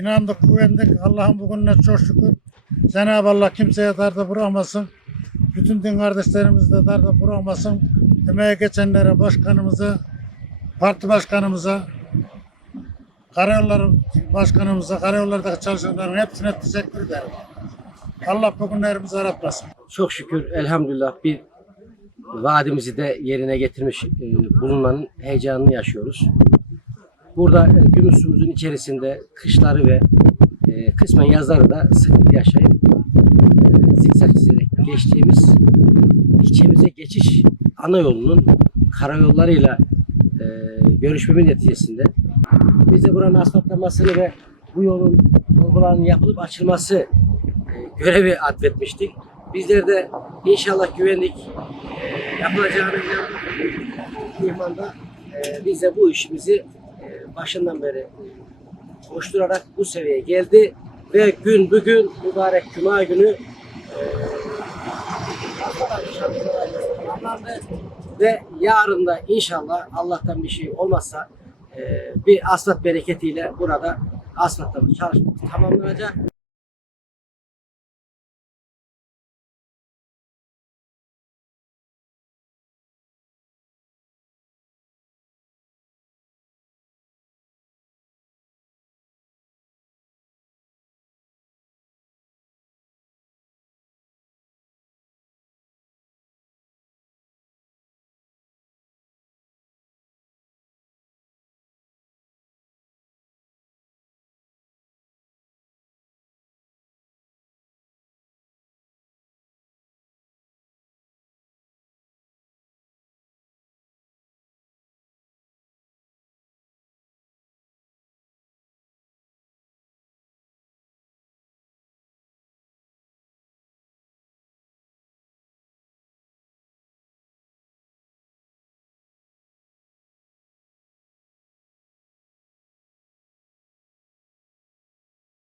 İnandık, güvendik. Allah'ın bugününe çok şükür. Cenab-ı Allah kimseye darda bırakmasın. Bütün din kardeşlerimiz de darda bırakmasın. Emeğe geçenlere, başkanımıza, parti başkanımıza, karayolları başkanımıza, karayollardaki çalışanların hepsine teşekkür ederim. Allah bugünlerimizi aratmasın. Çok şükür elhamdülillah bir vaadimizi de yerine getirmiş e, bulunmanın heyecanını yaşıyoruz. Burada e, Gümüşsumuzun içerisinde kışları ve e, kısmen yazları da sıkıntı yaşayıp e, zikzak çizerek geçtiğimiz ilçemize geçiş ana yolunun karayollarıyla e, görüşmemin neticesinde bize buranın asfaltlamasını ve bu yolun yolların yapılıp açılması e, görevi atfetmiştik. Bizler de inşallah güvenlik e, yapılacağına inandık. İmanda e, biz de bu işimizi başından beri koşturarak bu seviyeye geldi ve gün bugün mübarek Cuma günü e, ve yarın da inşallah Allah'tan bir şey olmazsa e, bir asfalt bereketiyle burada asfaltlama çalışması tamamlanacak.